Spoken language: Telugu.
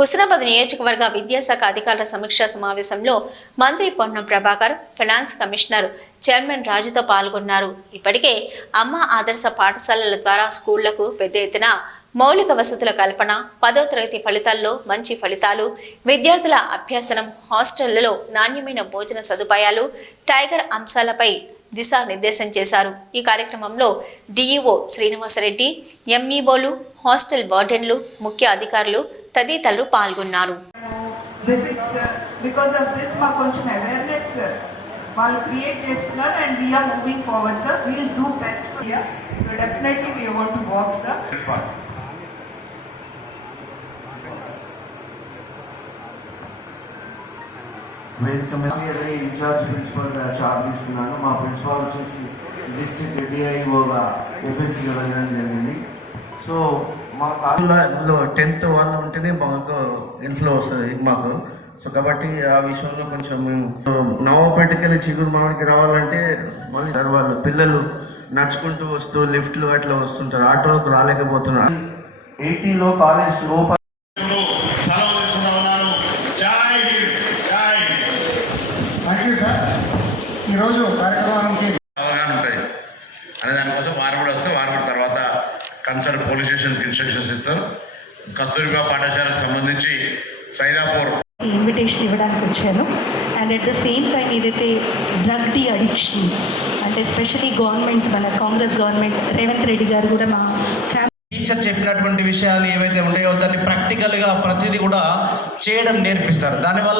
హుస్నాబాద్ నియోజకవర్గ విద్యాశాఖ అధికారుల సమీక్షా సమావేశంలో మంత్రి Ponnam Prabhakar, finance commissioner chairman రాజుతో పాల్గొన్నారు. ఇప్పటికే అమ్మ ఆదర్శ పాఠశాలల ద్వారా స్కూళ్లకు పెద్ద ఎత్తున మౌలిక వసతుల కల్పన, 10వ తరగతి ఫలితాల్లో మంచి ఫలితాలు, విద్యార్థుల అభ్యాసనం, హాస్టళ్లలో నాణ్యమైన భోజన సదుపాయాలు, టైగర్ అంశాలపై దిశానిర్దేశం చేశారు. ఈ కార్యక్రమంలో డిఈఓ శ్రీనివాసరెడ్డి, ఎంఈఓలు, హాస్టల్ వార్డెన్లు, ముఖ్య అధికారులు తదితరులు పాల్గొన్నారు. వేదిక మీద ఇన్ఛార్జ్ ప్రిన్సిపల్గా చార్జ్ తీసుకున్నాను. మా ప్రిన్సిపాల్ వచ్చేసి డిస్ట్రిక్ట్ డిఐఓగా ఎఫ్ఎస్సీగా వెళ్ళడం జరిగింది. సో మా కాలేజీలో 10th వాళ్ళు ఉంటేనే మాకు ఇన్ఫ్లో వస్తుంది మాకు. సో కాబట్టి ఆ విషయంలో కొంచెం మేము నవాపేటకి వెళ్ళి చిగురు మామిడికి రావాలంటే మళ్ళీ వాళ్ళు పిల్లలు నడుచుకుంటూ వస్తూ లిఫ్ట్లు అట్లా వస్తుంటారు, ఆటోలకు రాలేకపోతున్నారు. 80లో కాలేజ్ లోపల ఈరోజు కార్యక్రమానికి అవగాహన ఉంటాయి అనే దానికోసం వారు కూడా వస్తే వారు కూడా తర్వాత కన్సర్న్ పోలీస్ స్టేషన్కి ఇన్స్ట్రక్షన్స్ ఇస్తారు. కస్తూరిబా పాఠశాలకు సంబంధించి సైదాపూర్ ఇన్విటేషన్ ఇవ్వడానికి వచ్చాను. And at the same time ఏదైతే డ్రగ్ డి అడిక్షన్ అంటే ఎస్పెషలీ గవర్నమెంట్, మన కాంగ్రెస్ గవర్నమెంట్ రేవంత్ రెడ్డి గారు కూడా మా టీచర్ చెప్పినటువంటి విషయాలు ఏవైతే ఉంటాయో దాన్ని ప్రాక్టికల్గా ప్రతిదీ కూడా చేయడం నేర్పిస్తారు. దానివల్ల